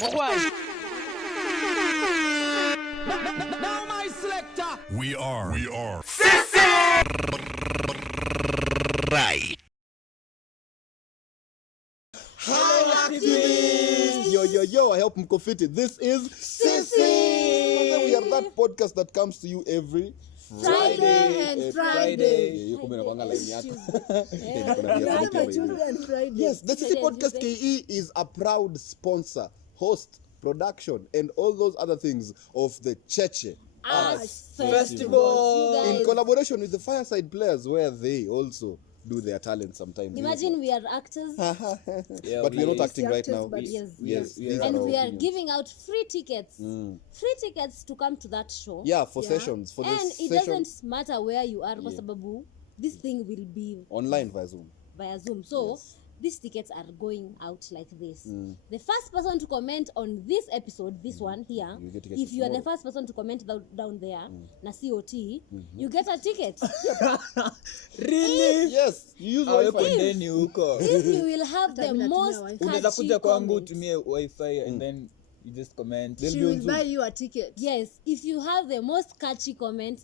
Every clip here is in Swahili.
Now my selector. We are Sisi. Right. Hi activists! Yo, I hope mko fiti. This is Sisi! We are that podcast that comes to you every Friday and Friday. Yes, the Sisi Podcast KE is a proud sponsor, host, production, and all those other things of the Cheche Arts Festival. In collaboration with the Fireside Players, where they also do their talent sometimes. Imagine we are actors. But we are not acting right now. Yes. And we are giving out free tickets. Free tickets to come to that show. Yeah, for sessions. For and it doesn't matter where you are, because this thing will be online via Zoom. So these tickets are going out like this. The first person to comment on this episode, this one here, if you are the first person to comment down there, na COT, you get a ticket. Really? Yes. You use Wi-Fi. If you will have the most catchy comment. Wi-Fi and then you just comment. She will buy you a ticket. Yes. If you have the most catchy comment,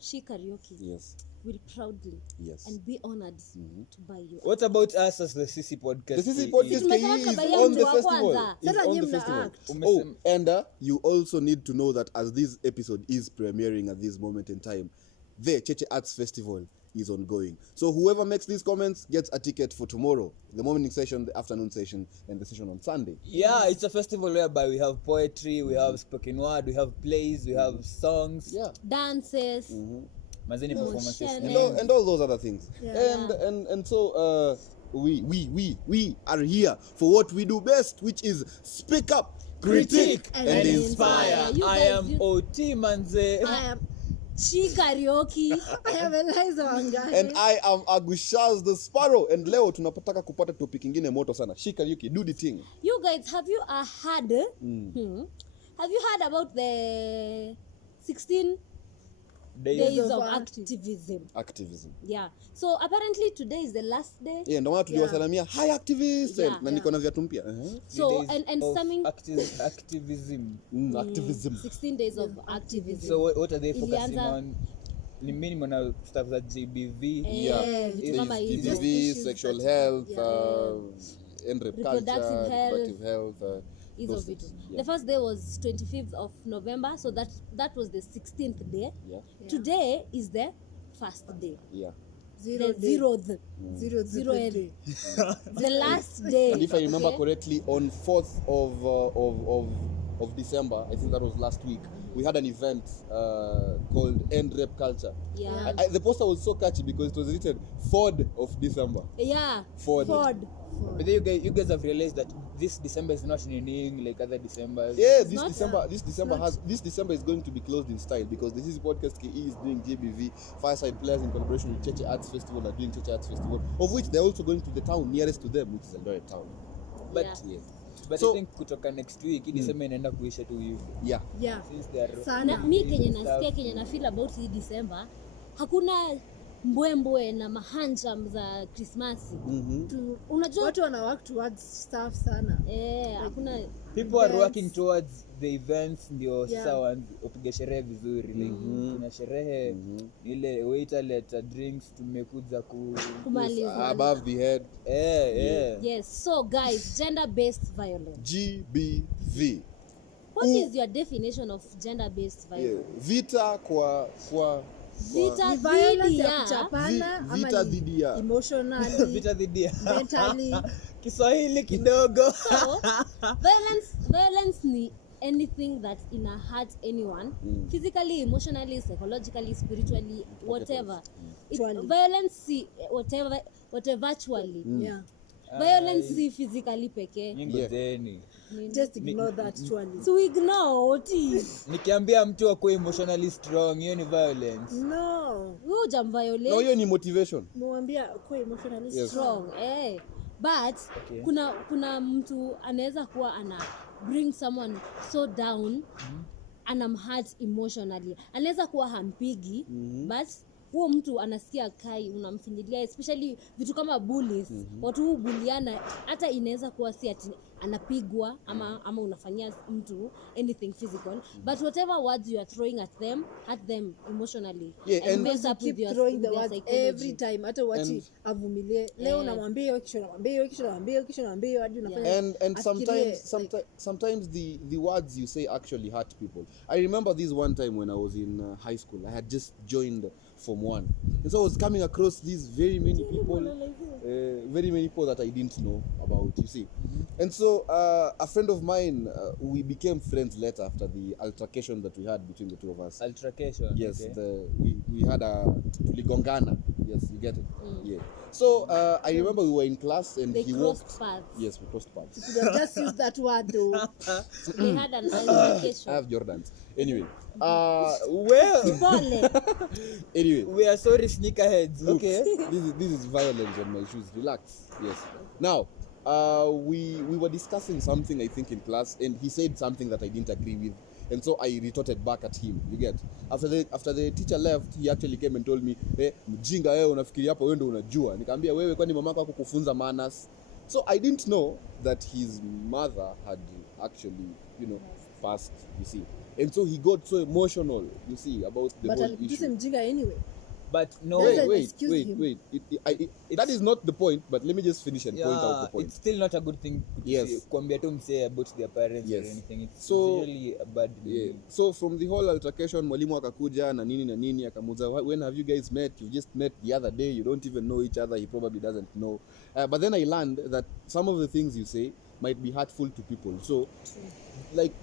she karaoke. Yes. Will proudly and be honored to buy you. What about us as the Sisi Podcast? The Sisi Podcast is on the festival. It's on the festival. And you also need to know that as this episode is premiering at this moment in time, the Cheche Arts Festival is ongoing. So whoever makes these comments gets a ticket for tomorrow, the morning session, the afternoon session, and the session on Sunday. Yeah, it's a festival whereby we have poetry, we have spoken word, we have plays, we have songs, dances. Performances, and all those other things. And so we are here for what we do best, which is speak up, critique, and inspire. I am OT Manze. I am Chi Karaoke. I am Eliza Wangari. And I am Agushaz the Sparrow. And leo tunapataka kupata topic ingine moto sana. Chi Karaoke, do the thing. You guys, have you heard? Have you heard about the 16 Days of Activism? Yeah. So apparently today is the last day. Yeah, ndio maana tuliwasalamia hi activists na niko na viatu mpya. So and summing activism. Activism. 16 Days of Activism. So what are they focusing on? Ni minimum na stuff that GBV. GBV, sexual health, and reproductive health. The first day was 25th of November, so that was the 16th day. Today is the first day. Zeroth day. The last day. And if I remember correctly, on 4th of December, I think that was last week, we had an event called End Rape Culture. The poster was so catchy because it was written 4th of December. Ford. But then you guys have realized that this December is not renewing like other Decembers. Yeah, this December is going to be closed in style because the Sisi Podcast KE is doing JBV. Fireside Players in collaboration with Cheche Arts Festival are doing Cheche Arts Festival, of which they're also going to the town nearest to them, which is Eldoret town. But so, I think kutoka next week December inaenda kuisha tu hivi. Since they are sana mimi kenye na feel about hii December, hakuna mbwembwe na mahanjam za Christmas. Unajua watu wana work towards stuff sana. Hakuna people are working towards the events ndio sawa upige sherehe vizuri like kuna sherehe ile waiter let drinks tumekuja kumaliza above the head. Yes, so guys, gender based violence, GBV. What is your definition of gender based violence? Vita kwa vita dhidi ya kuchapana ama dhidi ya emotionally, vita dhidi ya mentally. Kiswahili kidogo. So violence ni anything that hurt anyone, physically, emotionally, psychologically, spiritually, whatever. Violence whatever virtually. Violence physically peke. Just ignore that actually. So ignore what is. Nikiambia mtu akuwe emotionally strong, hiyo ni violence. No. Wewe hujamviolate. No, hiyo ni motivation. Mwambia akuwe emotionally strong. But kuna mtu anaweza kuwa ana bring someone so down, anamhurt emotionally. Anaweza kuwa hampigi but huo mtu anasikia kai unamfinyilia, especially vitu kama bullies. Watu hubuliana, hata inaweza kuwa si ati anapigwa ama unafanyia mtu anything physical, but whatever words you are throwing at them emotionally, and mess up with your throwing the words every time. Hata wachi avumilie, leo namwambia hiyo, kisha namwambia hadi unafanya. And sometimes the words you say actually hurt people. I remember this one time when I was in high school. I had just joined Form 1, and so I was coming across these very many people that I didn't know about, you see. And so a friend of mine, we became friends later after the altercation that we had between the two of us. Altercation? Yes, okay. We had a tuligongana. Yes, you get it. Yeah. So I remember we were in class and he walked. Paths. Yes, we crossed paths. You could have just used that word though. They had an altercation. I have Jordans. Anyway, well. Anyway, we are sorry, sneakerheads. Look, okay. This is violence on my shoes. Relax. Yes. Now, we were discussing something, I think, in class, and he said something that I didn't agree with, and so I retorted back at him. You get? After the teacher left, he actually came and told me, mjinga wewe unafikiri hapo wewe ndio unajua. Nikamwambia wewe kwani mamako hakukufunza manners? So I didn't know that his mother had actually, passed, you see. And so he got so emotional, you see, about the whole issue. But mjinga anyway. But no, wait. That is not the point, but let me just finish and point out the point. It's still not a good thing to kuambia tu msee about their parents or anything. It's really a bad thing. Yeah. So from the whole altercation, mwalimu akakuja na nini akamuza, when have you guys met? You just met the other day, you don't even know each other, he probably doesn't know. But then I learned that some of the things you say might be hurtful to people. So like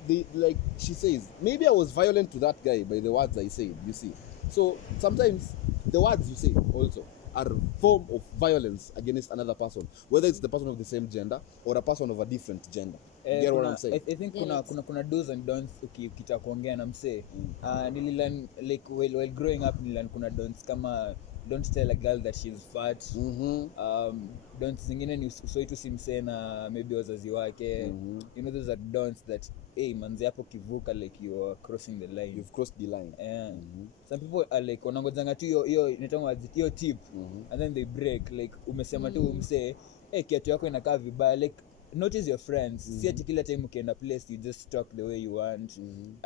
she says, maybe I was violent to that guy by the words I said, you see. So sometimes the words you say also are a form of violence against another person, whether it's the person of the same gender or a person of a different gender. You get what I'm saying? I think kuna do's and don'ts ukitaka kuongea na msee. Nililearn like while growing up, nililearn kuna don'ts kama don't tell a girl that she's fat. Don't zingine ni usoitu simsee na maybe wazazi wake. Those are don'ts that manzi hapo kivuka, like you are crossing the line. You've crossed the line. Some people are like wanangojanga tu hiyo tip and then they break, like umesema tu msee kiatu yako inakaa vibaya, like notice your friends. Si ati kila time ukienda place you just talk the way you want.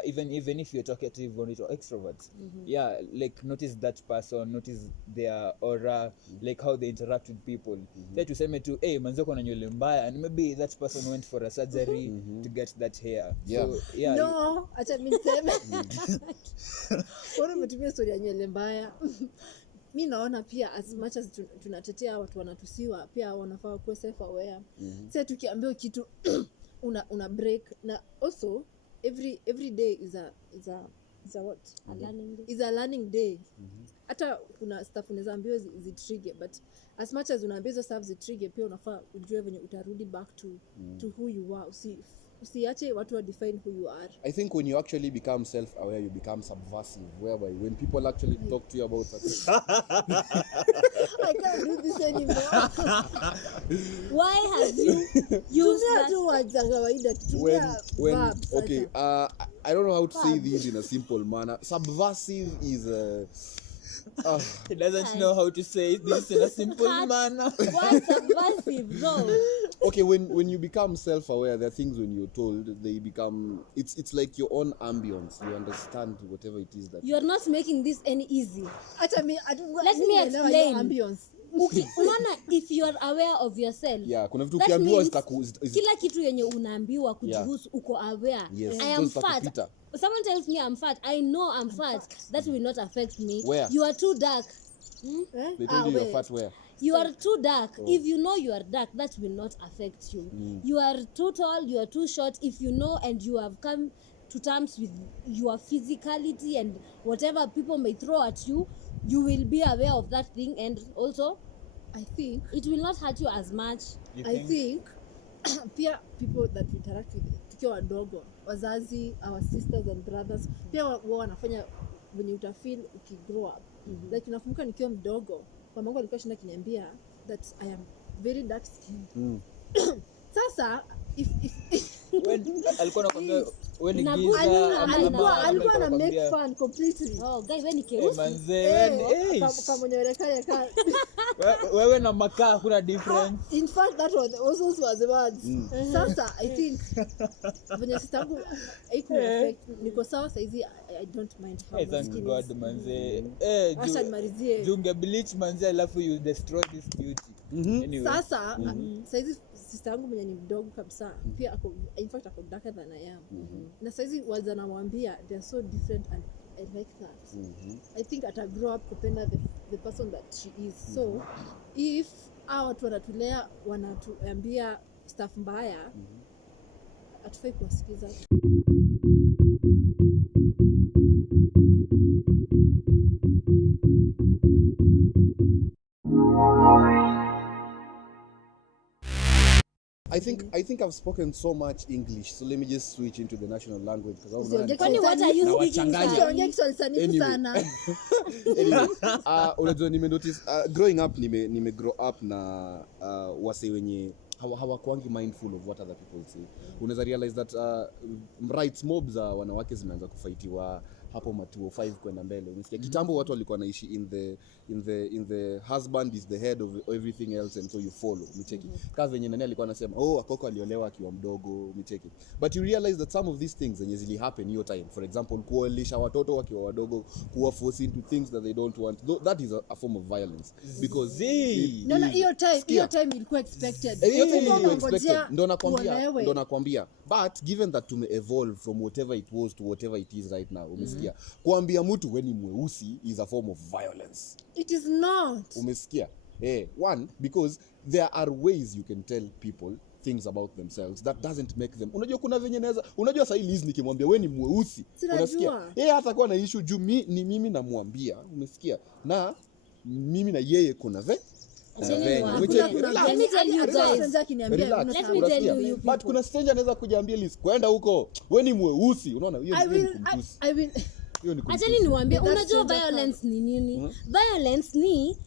Even if you're talkative or extrovert. Yeah, like notice that person, notice their aura, like how they interact with people. Say tuseme tu manzi uko na nywele mbaya, and maybe that person went for a surgery to get that hair. Yeah. So yeah. No, acha mimi niseme. Bora umetumia story ya nywele mbaya. Mi naona pia as much as tunatetea watu wanatusiwa, pia wanafaa kuwa self aware. Sasa tukiambiwa kitu una break, na also every day is a what? A learning day. Is a learning day. Hata kuna stuff unaweza ambiwa zitrigger, but as much as unaambiwa hizo stuff zitrigger, pia unafaa ujue venye utarudi back to who you are. Usiache watu wa define who you are. I think when you actually become self-aware, you become subversive, whereby when people actually talk to you about something. I can't do this anymore. Why have you used that? Okay, I don't know how to say this in a simple manner. Subversive is He doesn't know how to say this in a simple manner. Why subversive? No. Okay, when you become self-aware, there are things when you're told, they become, it's like your own ambience. You understand whatever it is that You're not making this any easy. Let me explain. Ambience. Unaona, if you are aware of yourself, kuna vitu ukiambiwa kila kitu yenye unaambiwa kujihusu uko aware. Yes. I am fat. Someone tells me I'm fat. I know I'm fat. That will not affect me. Where? You are too dark. They told you you're fat where? You are too dark. If you know you are dark, that will not affect you. You are too tall, you are too short. If you know and you have come to terms with your physicality and whatever people may throw at you, you will be aware of that thing, and also I think it will not hurt you as much. I think pia people that interact with tukiwa wadogo, wazazi, our sisters and brothers, pia wao wanafanya when you feel ukigrow up. Like nakumbuka nikiwa mdogo, mamangu alikuwa shinda kiniambia that I am very dark skinned. Sasa if alikuwa anakwambia wewe ni Na giza alikuwa na make fun completely. Oh guy wewe ni keusi manze Kama nyorekale wewe na makaa kuna difference. In fact that was also the words. Sasa I think when sitangu iko effect niko sawa saizi I don't mind how Thank skin God is. manze Acha nimalizie. junge bleach manze alafu you destroy this beauty. Anyway. Sasa saizi sister yangu mwenye ni mdogo kabisa pia ako in fact ako darker than I am. Na saizi waza namwambia they are so different and I like that. I think ata grow up kupenda the person that she is. So if watu wanatulea wanatuambia stuff mbaya atufai kuwasikiza. I think I've spoken so much English, so let me just switch into the national language because Kwani what are you speaking? Usiongee Kiswahili sanifu sana. Anyway, unajua nimenotice growing up nime grow up na wase wenye hawakwangi mindful of what other people say. Unaweza realize that rights mobs za wanawake zimeanza kufightiwa hapo ma 205 kwenda mbele. Unasikia kitambo watu walikuwa naishi in the husband is the head of everything else and so you follow. Umecheki. Kama venye nani alikuwa anasema akoko aliolewa akiwa mdogo, umecheki. But you realize that some of these things zenye zili happen hiyo time, for example kuolisha watoto wakiwa wadogo, kuwa force into things that they don't want, that is a form of violence because hiyo time ilikuwa expected. Ndo nakwambia but given that tume evolve from whatever it was to whatever it is right now, umesikia kuambia mtu weni mweusi is a form of violence. It is not. Umesikia one because there are ways you can tell people things about themselves that doesn't make them. Unajua kuna venye naweza, unajua sasa Liz nikimwambia wewe ni mweusi, unasikia hata kwa na issue juu ni mimi namwambia, umesikia, na mimi na yeye kuna Let me tell you guys. But kuna stranger anaweza kujiambia Liz kwenda huko wewe ni mweusi, unaona hiyo ni kumtusi. Acheni niwaambie, unajua violence ni nini? Violence ni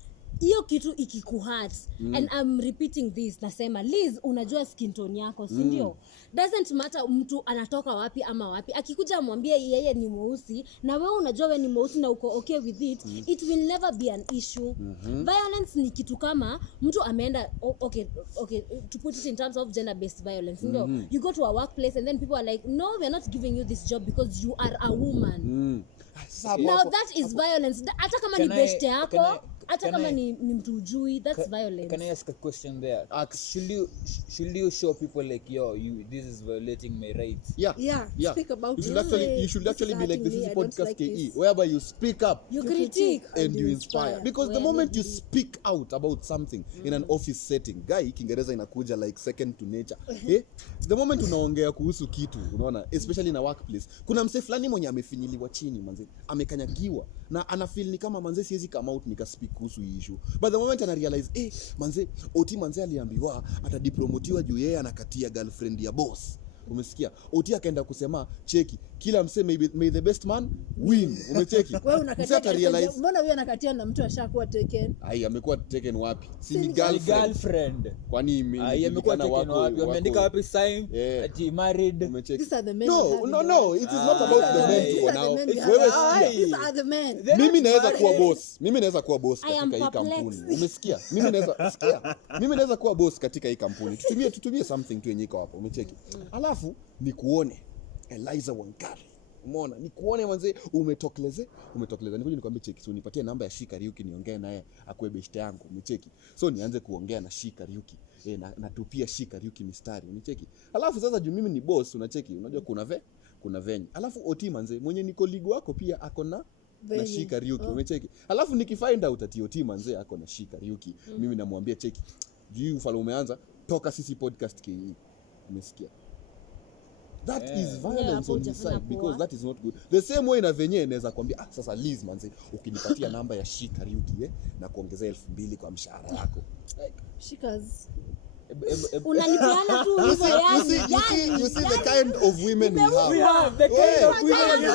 hiyo kitu ikikuhurt. And I'm repeating this, nasema Liz unajua skin tone yako, si ndio? Doesn't matter mtu anatoka wapi ama wapi, akikuja amwambie yeye ni mweusi na wewe unajua wewe ni mweusi na uko okay with it, it will never be an issue. Violence ni kitu kama mtu ameenda okay to put it in terms of gender based violence, ndio? You go to a workplace and then people are like no, we are not giving you this job because you are a woman. Now that is violence. Hata kama ni best yako, hata kama ni mtu ujui, that's violence. Can I ask a question there? Should you show people like this is violating my rights? Yeah. Speak about you should actually be like the Sisi Podcast like KE, whereby you speak up, you critique and you inspire. Because the moment you speak out about something in an office setting, guy Kiingereza inakuja like second to nature. The moment unaongea kuhusu kitu, unaona, especially in a workplace, kuna mse fulani mwenye amefinyiliwa chini manze, amekanyagiwa na ana feel ni kama manze siwezi come out nika speak kuhusu issue. But the moment ana realize manze Oti manze aliambiwa atadipromotiwa juu yeye anakatia girlfriend ya boss. Umesikia? Oti akaenda kusema cheki kila mse may the best man win. Umecheki? Wewe unakatia realize mbona wewe anakatia na mtu ashakuwa taken? Amekuwa taken wapi? Si ni girlfriend. Kwani mimi amekuwa taken wapi? Wameandika wapi sign ati married? Umecheki? These are the men. No, it is not about the men for now. These are the men. Mimi naweza kuwa boss katika hii kampuni. Umesikia? Mimi naweza kuwa boss katika hii kampuni. Tutumie something tu yenyika hapo. Umecheki? Alafu nikuone Eliza Wangari. Umeona? Nikuone manze umetokeleze. Nikuja nikwambie cheki. So nipatie namba ya Shika Ryuki niongee naye akue best yangu. Umecheki? So nianze kuongea na Shika Ryuki. Natupia Shika Ryuki mistari. Umecheki? Alafu sasa juu mimi ni boss, unacheki. Unajua kuna venye. Alafu Oti manze mwenye niko ligo wako pia ako na Shika Ryuki. Umecheki? Alafu nikifind out ati Oti manze ako na Shika Ryuki. Mimi namwambia cheki. Juu ufala umeanza toka Sisi Podcast KE. Umesikia? That is violence on his side because that is not good. The same way na venye inaweza kwambia sasa Liz manze ukinipatia namba ya Shika Ryuki na kuongezea 2,000 kwa mshahara yako. Shikas unanipeana tu hivyo yani. You see the kind of women we have. The kind of women.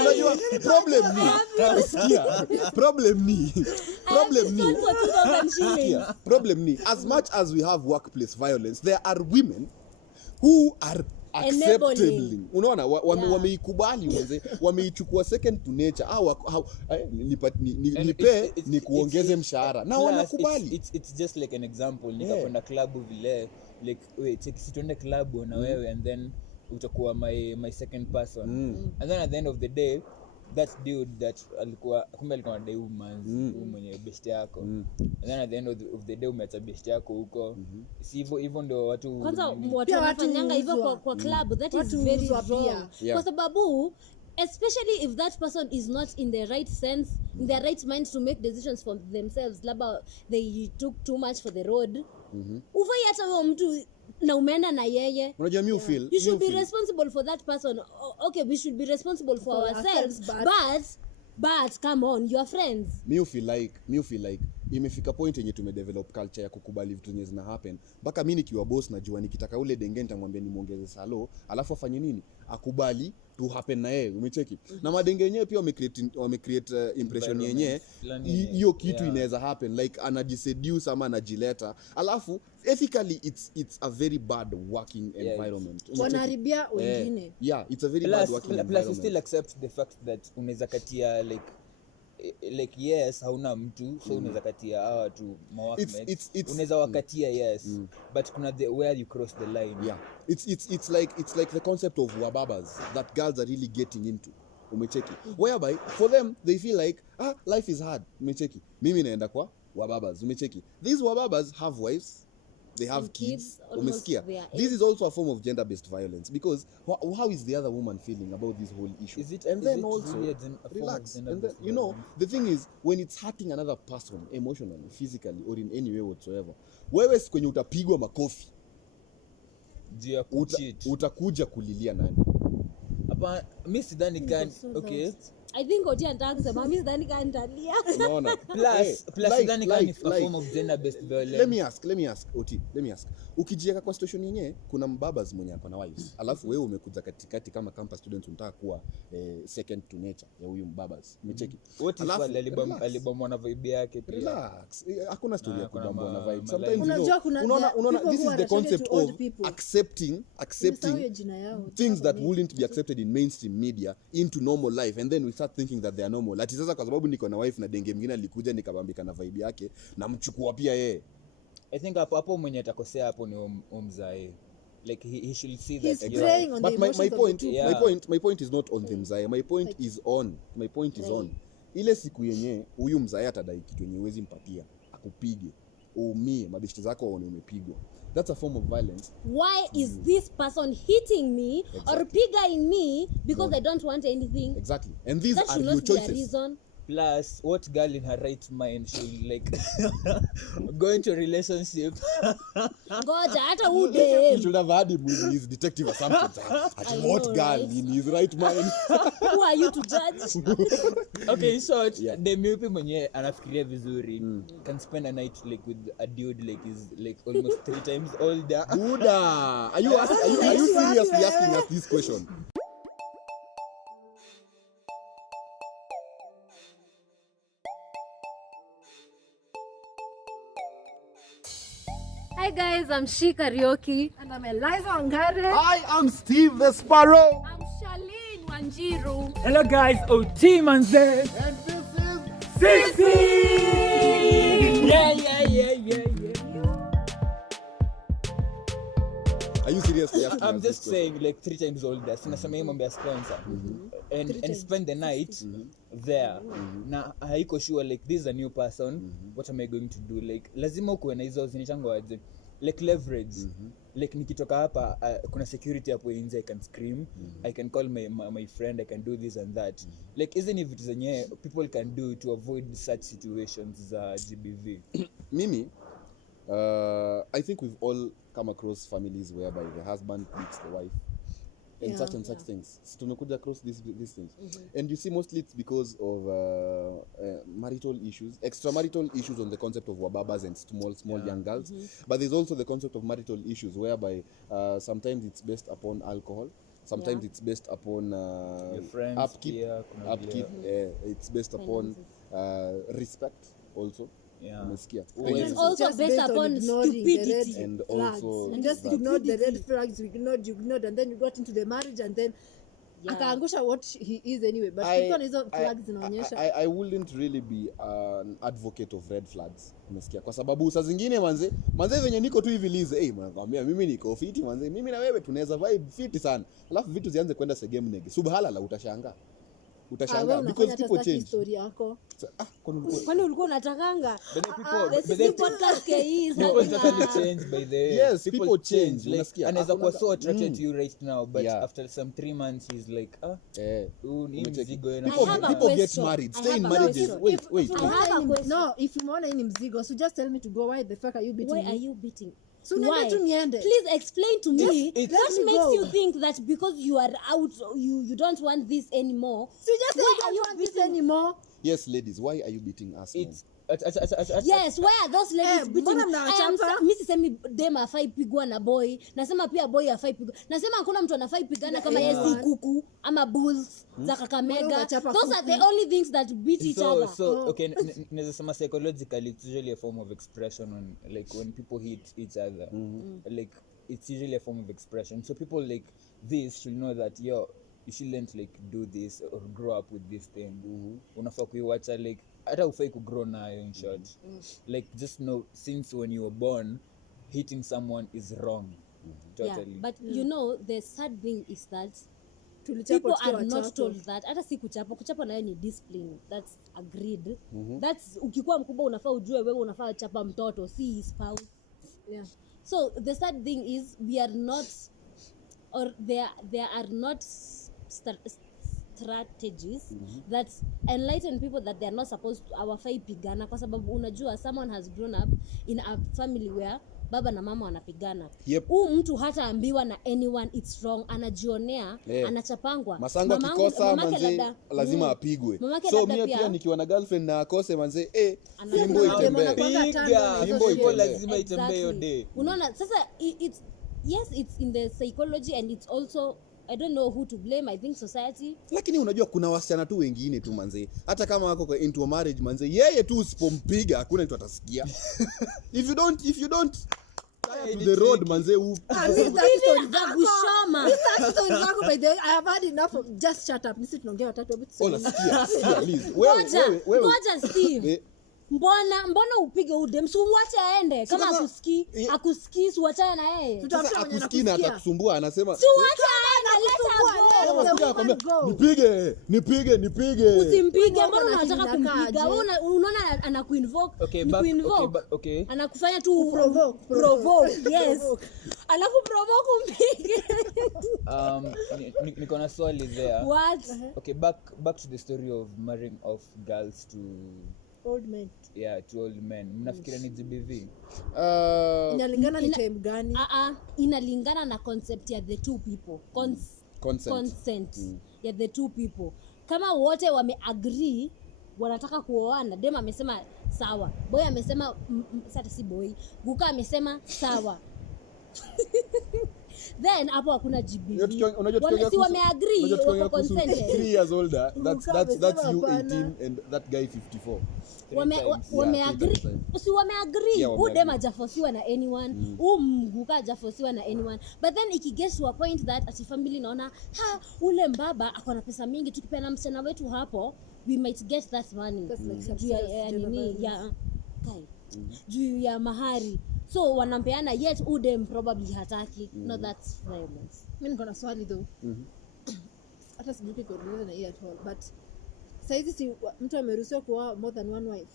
Unajua problem ni as much as we have workplace violence, there are women who are acceptably, Enabling. unaona wameikubali mwenze, wameichukua second to nature nipe ni kuongeze mshahara na wanakubali. It's just like an example, nikakwenda club vile like wait situende club na wewe and then utakuwa my second person and then at the end of the day that dude that alikuwa na mwenye best yako and then at the end of the day umeacha best yako huko, si hivyo ndio watu kwanza watu wanafanyanga hivyo kwa club. That is very wrong kwa sababu especially if that person is not in the right sense, in their right mind to make decisions for themselves, labda they took too much for the road, ufai hata huyo mtu na umeenda na yeye. Unajua mimi feel you should be responsible for that person. Okay, we should be responsible for ourselves, but come on, you are friends. Me feel like imefika point yenye tumedevelop culture ya kukubali vitu zenye zina happen. Baka mimi nikiwa boss najua nikitaka ule denge nitamwambia nimuongeze salo, alafu afanye nini? Akubali to happen na yeye, umecheki? Na madenge yenyewe pia wamecreate impression yenyewe hiyo kitu inaweza happen, like anajiseduce ama anajileta. Alafu ethically it's a very bad working environment. Wanaharibia wengine. Yeah, it's a very bad working environment. Plus you still accept the fact that unaweza katia like yes hauna mtu so unaweza katia hawa tu workmates, unaweza wakatia yes but kuna the where you cross the line. Yeah, it's like the concept of wababas that girls are really getting into, umecheki? Whereby for them they feel like life is hard, umecheki? Mimi naenda kwa wababas, umecheki? These wababas have wives, they have kids, umesikia? This is also a form of gender-based violence because how is the other woman feeling about this whole issue? And then also really relax. And then, you know, the thing is when it's hurting another person emotionally, physically or in any way whatsoever, wewe kwenye utapigwa makofi utakuja kulilia nani? Hapa mimi sidhani kan okay. I think Oti anataka kusema mimi sidhani kama nitalia. Unaona? Plus sidhani kama ni a form of gender based violence. Let me ask Oti, ukijieka kwa situation yenyewe kuna mbabas mwenye hapa na wives, alafu wewe umekuja katikati kama campus student unataka kuwa second to nature ya huyu mbabas, umecheki? Alafu alibomwa na vibe yake pia. Relax, hakuna story ya kubomwa na vibe. Sometimes unaona this is the concept of accepting things that wouldn't be accepted in mainstream media into normal life, and then we start thinking that they are normal. Ati sasa kwa sababu niko na wife na denge mwingine alikuja nikabambika na vibe yake na mchukua pia yeye. I think hapo mwenye atakosea hapo ni umzae. Like he should see that. But my point is not on the mzae. My point is on ile siku yenye huyu mzae atadai kitu yenye huwezi mpatia, akupige, uumie, mabeshte zako waone umepigwa. That's a form of violence. Why is this person hitting me or pigging me because I don't want anything? Exactly. And these are your choices. Plus, what girl in her right mind should like go into a relationship? Goja, hata ude. You should have had him with his detective assumptions. What girl in his right mind? Who are you to judge? Okay, in short, the myupi mwenye anafikiria vizuri can spend a night like with a dude like is like almost 3 times older. Buddha, are you seriously asking us this question? Hi guys, I'm She Karaoke. And I'm Eliza Ongare. I am Steve the Sparrow. I'm Charlene Wanjiru. Hello guys, OT Manze. And this is Sisi! Yeah. Are you seriously asking I'm us just this saying like 3 times older. Sinasema yeye mambo ya sponsor. And spend the night there. Na haiko sure like this is a new person. What am I going to do? Like lazima ukuwe na hizo zinitangwa aje. Like leverage. Like nikitoka hapa kuna security hapo nje, I can scream. I can call my friend, I can do this and that. Like isn't it vitu zenye people can do to avoid such situations za GBV? Mimi I think we've all come across families whereby the husband beats the wife and such things. So tumekuja across these things. And you see mostly it's because of marital issues, extramarital issues on the concept of wababas and small young girls. But there's also the concept of marital issues whereby sometimes it's based upon alcohol, sometimes it's based upon your friends, upkeep. It's based upon respect also. Yeah. Umesikia? It's also Just based based on upon ignoring the red stupidity. And flags. also You just that- ignored the red flags, you ignored, and then you got into the marriage, and then Yeah. akaangusha what he is anyway, but I- because hizo flags zinaonyesha I wouldn't really be an advocate of red flags. Umesikia? Kwa sababu saa zingine manze venye niko tu hivi lize, nakwambia mimi niko fiti manze, mimi na wewe tunaweza vibe fiti sana. Alafu vitu zianze kwenda segemu nege. Subhanallah utashangaa. Because people change. Story yako. Kwani ulikuwa unatakanga? But the people, The Sisi Podcast KE is people having totally a- change by the way. Yes, people change. Like, Unasikia? anaweza kuwa so attracted to you right now, but Yeah. after some 3 months he's like, hii mzigo I yana- have a People get question. married, I stay in have a marriages. question. Wait. I have a question. No, if you want any mzigo, so just tell me to go. Why the fuck are you beating Why me? are you beating? So niambie tu niende. Please explain to me it's- what let me makes go. you think that because you are out, you don't want this anymore. So just say Why you are you don't want this beating- anymore. Yes, ladies, why are you beating us? It's Yes, why are those ladies Eh, beating? mbona mnawachapa? Mimi sisemi dem afai pigwa na boy, nasema pia boy afai pigwa. Nasema hakuna mtu anafai pigana kama yeye si kuku ama bulls za Kakamega. Mbona unachapa Those are the kuku? only things that beat each other. okay, naweza sema psychologically it's usually a form of expression when people hit each other. Like it's usually a form of expression. So people like this should know that you shouldn't like do this or grow up with this thing. Unafaa kuiwacha like hata ufai kugrow nayo in short. Like just know since when you were born hitting someone is wrong. Totally. Yeah, but you know the sad thing is that Tulichapa people tukiwa are not watoto. told that. Hata si kuchapa nayo ni discipline. That's agreed. That's ukikuwa mkubwa unafaa ujue wewe unafaa chapa mtoto si his spouse. Yeah. So the sad thing is we are not, or there are not strategies that enlighten people that they are not supposed to awafai pigana, kwa sababu unajua someone has grown up in a family where baba na mama wanapigana. Yep. Mtu hata ambiwa na anyone it's wrong, anajionea, anachapangwa. Masango akikosa manze lazima apigwe. So mimi pia nikiwa na girlfriend na akose manze fimbo itembee. Fimbo itembee. lazima itembee hiyo day. Unaona sasa it's in the psychology and it's also, I don't know who to blame. I think society. Lakini unajua kuna wasichana tu wengine tu manze, hata kama wako into a marriage manze, yeye tu usipompiga hakuna mtu atasikia. If you don't to the road manze Agushoma. By the way, I have had enough of just shut up. Nisi tunaongea watatu hebu tuseme. sikia please. Ngoja Steve. Mbona upige udem? Si uache aende kama akusikii, si uachane na yeye. Tutafuta mwenye akusikii na anakusikia. atakusumbua anasema Si uache aende, let her go. nipige. Usimpige, Mbona mbona unataka unakaaje? kumpiga? Wewe unaona anakuinvoke. Okay, okay. Anakufanya tu Provoke. Yes. Anakuprovoke umpige. Niko na swali there. What? Okay, back to the story of marrying off girls to Old men. to old men. Mnafikiria ni GBV? Inalingana ni time gani? Inalingana na concept ya the two people. Consent ya the two people. Kama wote wameagree wanataka kuoana, dem amesema sawa, boy amesema sasa si boy, Guka amesema sawa. Then hapo hakuna GBV. Si wameagree wako consented. 3 years older, that's you 18 and that guy 54. Wameagree. Si wameagree. Yeah, Who dem hajafosiwa na anyone. Mguka hajafosiwa na anyone. But then ikigets to a point that ati family naona ule mbaba ako na pesa mingi, tukipeana msichana wetu hapo we might get that money. Juu ya mahari. So wanampeana yet udem probably hataki. No, that's violence. Mimi niko na swali though. Hata sijui kueleza na hii at all, but saizi si mtu ameruhusiwa kuoa more than one wife.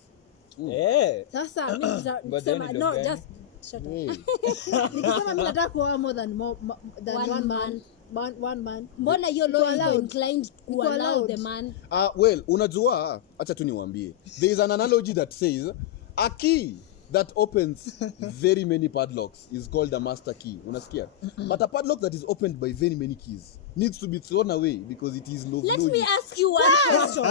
Sasa mimi nitasema no, just shut up. Nikisema mimi nataka kuoa more than one man. Mbona hiyo law is inclined to allow the man? Well, unajua acha tu niwaambie. There is an analogy that says a key that opens very many padlocks is called a master key. Unasikia? But a padlock that is opened by very many keys needs to be thrown away because it is no. Let me ask you one question.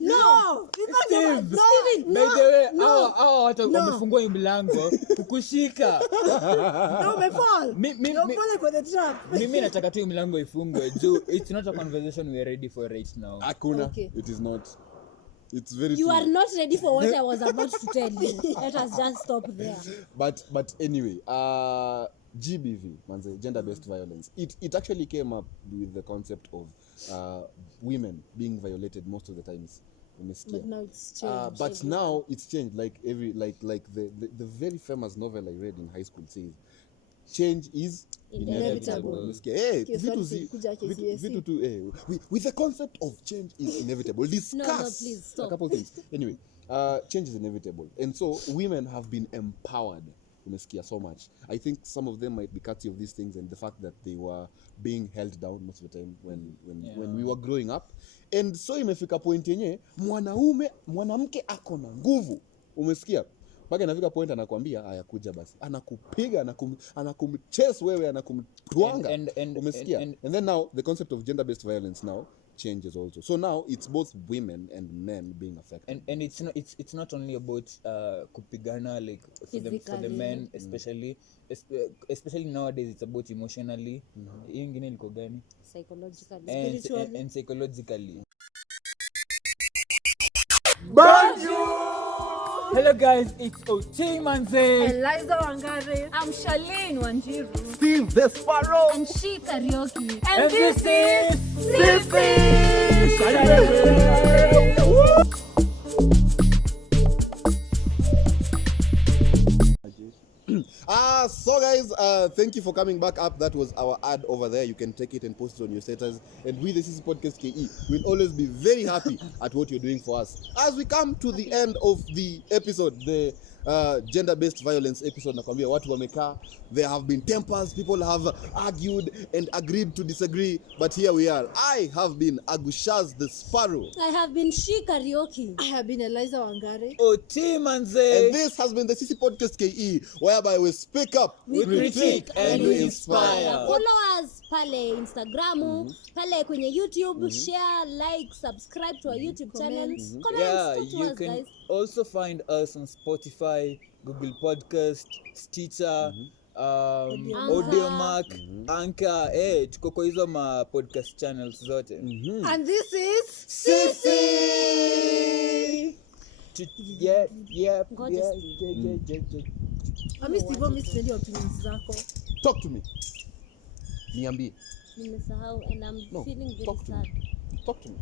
No. Steven, by the way, hao watu wamefungua mlango kukushika. No, umefall. Don't fall for the trap. Mimi nataka tu mlango ifungwe juu it's not a conversation we are ready for right now. Hakuna. Okay. It is not. It's very You true. are not ready for what I was about to tell you. Let us just stop there. But anyway, GBV, manze, gender-based violence. It actually came up with the concept of women being violated most of the times. But now it's changed. But now it's changed. Like the very famous novel I read in high school says, change is inevitable. Hey, with the concept of change is inevitable. Discuss No, please stop. a couple things. Anyway, change is inevitable, and so women have been empowered. So much. I think some of them might be courtesy of these things and the fact that they were being held down most of the time when we were growing up. And so imefika point yenye mwanamke ako na nguvu. Umesikia? Paka inafika point anakuambia haya kuja basi. Anakupiga, anakumchase wewe, anakumtwanga. Umesikia? And then now the concept of gender-based violence now changes also. So now it's both women and men being affected. And it's not only about kupigana like for the men especially nowadays, it's about emotionally. Hiyo ingine liko gani? Psychologically. And psychologically. Hello guys, it's OT Manze. Eliza Wangare. I'm Charlene Wanjiru. Steve the Sparrow. And she Karaoke. And this is Sisi. So guys, thank you for coming back up. That was our ad over there. You can take it and post it on your status. And we, the Sisi Podcast KE, will always be very happy at what you're doing for us. As we come to the end of the episode, the gender-based violence episode, nakwambia watu wamekaa, there have been tempers, people have argued and agreed to disagree, but here we are. I have been Agushaz the Sparrow. I have been She Karaoke. I have been Eliza Wangare. OT Manze. And this has been the Sisi Podcast KE, whereby we speak up, We critique, and we inspire. Follow us pale Instagram, pale kwenye YouTube, share, like, subscribe to our YouTube channel. Comment, Yeah, talk to you us, can guys. also find us on Spotify, Google Podcast, Stitcher, Audiomack, Anchor. Tuko kwa hizo ma podcast channels zote. And this is Sisi. Steve, opinions zako. Talk to me. Niambie. Nimesahau and I'm feeling very talk to sad. me. Talk to me.